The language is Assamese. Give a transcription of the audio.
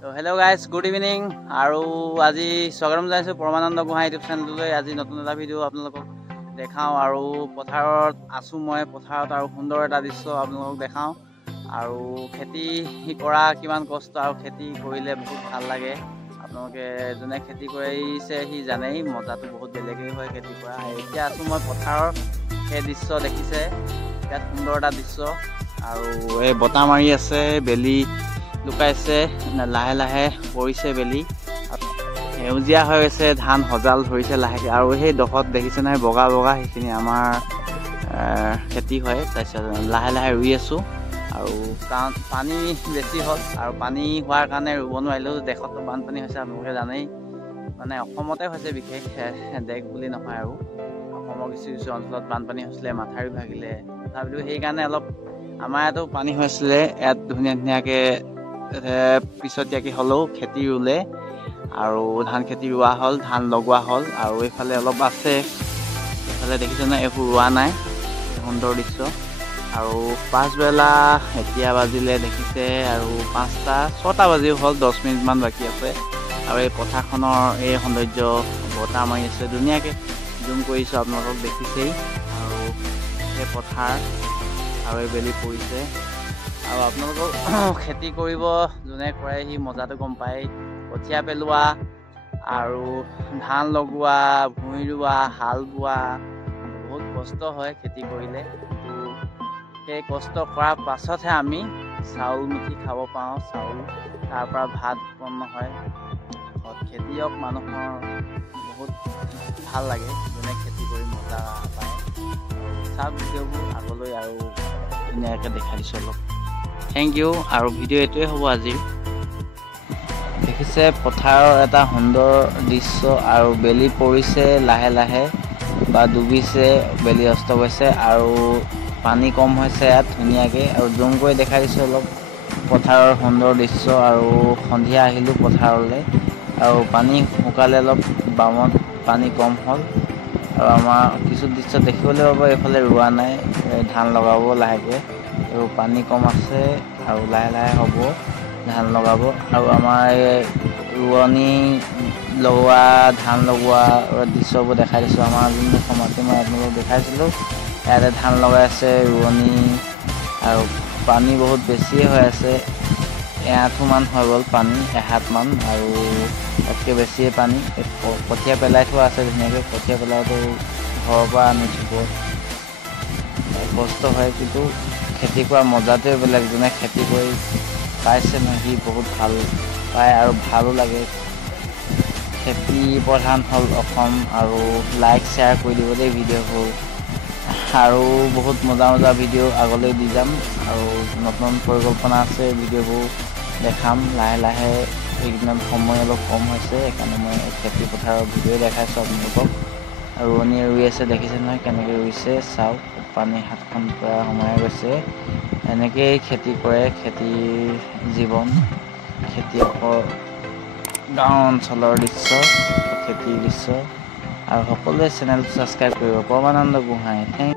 তো হেল্ল' গাইজ, গুড ইভিনিং। আৰু আজি স্বাগতম জনাইছোঁ পৰমানন্দ গোহাঁই ইউটিউব চেনেলটোলৈ। আজি নতুন এটা ভিডিঅ' আপোনালোকক দেখাওঁ আৰু পথাৰত আছোঁ মই। পথাৰত আৰু সুন্দৰ এটা দৃশ্য আপোনালোকক দেখাওঁ আৰু খেতি কৰা কিমান কষ্ট, আৰু খেতি কৰিলে বহুত ভাল লাগে। আপোনালোকে যোনে খেতি কৰিছে সি জানেই, মজাটো বহুত বেলেগেই হয় খেতি কৰা। এতিয়া আছোঁ মই পথাৰৰ, সেই দৃশ্য দেখিছে, বিৰাট সুন্দৰ এটা দৃশ্য। আৰু এই বতাহ মাৰি আছে, বেলি লুকাইছে, লাহে লাহে পৰিছে বেলি, সেউজীয়া হৈ গৈছে, ধান সজাল ধৰিছে লাহেকৈ। আৰু সেই দখত দেখিছে নহয় বগা বগা, সেইখিনি আমাৰ খেতি হয়। তাৰপিছত লাহে লাহে ৰুই আছোঁ। আৰু কাৰণ পানী বেছি হ'ল, আৰু পানী হোৱাৰ কাৰণে ৰুব নোৱাৰিলোঁ। দেশতো বানপানী হৈছে, আপোনালোকে জানেই। মানে অসমতে হৈছে বিশেষ, দেশ বুলি নহয় আৰু অসমৰ কিছু কিছু অঞ্চলত বানপানী হৈছিলে, মাথাউৰি ভাগিলে। তথাপিতো সেইকাৰণে অলপ আমাৰ ইয়াতো পানী হৈছিলে। ইয়াত ধুনীয়া ধুনীয়াকৈ পিছতীয়াকৈ হ'লেও খেতি ৰুলে, আৰু ধান খেতি ৰোৱা হ'ল, ধান লগোৱা হ'ল। আৰু এইফালে অলপ আছে, এইফালে দেখিছে নহয়, এইবোৰ ৰোৱা নাই। সুন্দৰ দৃশ্য। আৰু পাছবেলা এতিয়া বাজিলে দেখিছে, আৰু 5টা 6টা বাজিও হ'ল, 10 মিনিটমান বাকী আছে। আৰু এই পথাৰখনৰ এই সৌন্দৰ্য, বতাহ মাৰি আছে ধুনীয়াকৈ, জুম কৰিছোঁ আপোনালোকক দেখিছেই। আৰু এই পথাৰ, আৰু এই বেলি পৰিছে। আৰু আপোনালোকক খেতি কৰিব যোনে কৰে সি মজাটো গম পায়। কঠীয়া পেলোৱা আৰু ধান লগোৱা, ভুঁই ৰোৱা, হাল বোৱা, বহুত কষ্ট হয় খেতি কৰিলে। কিন্তু সেই কষ্ট কৰাৰ পাছতহে আমি চাউল মুঠি খাব পাওঁ। চাউল, তাৰ পৰা ভাত উৎপন্ন হয়। খেতিয়ক মানুহৰ বহুত ভাল লাগে, যোনে খেতি কৰি মজা পায়। চাওক ভিডিঅ'বোৰ আগলৈ, আৰু ধুনীয়াকৈ দেখাই দিছোঁ অলপ। Thank U. আৰু ভিডিঅ' এইটোৱে হ'ব আজিৰ। দেখিছে পথাৰৰ এটা সুন্দৰ দৃশ্য, আৰু বেলি পৰিছে লাহে লাহে, বা ডুবিছে, বেলি অস্ত গৈছে, আৰু পানী কম হৈছে ইয়াত ধুনীয়াকৈ। আৰু জুম কৰি দেখাই দিছোঁ অলপ পথাৰৰ সুন্দৰ দৃশ্য। আৰু সন্ধিয়া আহিলোঁ পথাৰলৈ, আৰু পানী শুকালে অলপ, বামত পানী কম হ'ল। আৰু আমাৰ কিছু দৃশ্য দেখিবলৈ পাব, এইফালে ৰোৱা নাই, ধান লগাব লাহেকৈ। আৰু পানী কম আছে, আৰু লাহে লাহে হ'ব, ধান লগাব। আৰু আমাৰ এই ৰোৱনী লগোৱা, ধান লগোৱা দৃশ্যবোৰ দেখাই দিছোঁ। আমাৰ যোনটো সময়তে মই আপোনালোকক দেখাইছিলোঁ, ইয়াতে ধান লগাই আছে ৰোৱনী। আৰু পানী বহুত বেছিয়ে হৈ আছে, এআঁঠুমান হৈ গ'ল পানী, এহাতমান, আৰু তাতকৈ বেছিয়ে পানী। কঠীয়া পেলাই থোৱা আছে ধুনীয়াকৈ, কঠীয়া পেলাইতো ঘৰৰ পৰা আনি থ'ব, কষ্ট হয়। কিন্তু খেতি কৰা মজাটোৱে বেলেগ। যোনে খেতি কৰি পাইছে ন, সি বহুত ভাল পায়, আৰু ভালো লাগে। খেতি প্ৰধান হ'ল অসম। আৰু লাইক শ্বেয়াৰ কৰি দিব দেই ভিডিঅ'বোৰ। আৰু বহুত মজা মজা ভিডিঅ' আগলৈ দি যাম, আৰু নতুন পৰিকল্পনা আছে, ভিডিঅ'বোৰ দেখাম লাহে লাহে। এইকেইদিনত সময় অলপ কম হৈছে, সেইকাৰণে মই খেতি পথাৰৰ ভিডিঅ' দেখাইছোঁ আপোনালোকক। আৰু ৰোৱনীয়ে ৰুই আছে, দেখিছে নহয় কেনেকৈ ৰুইছে, চাওক, পানী হাতখন পূৰা সোমাই গৈছে। এনেকেই খেতি কৰে, খেতিৰ জীৱন, খেতিয়কৰ গাঁও অঞ্চলৰ দৃশ্য, খেতিৰ দৃশ্য। আৰু সকলোৱে চেনেলটো ছাবস্ক্ৰাইব কৰিব, পৰমানন্দ গোহাঁই। থেংক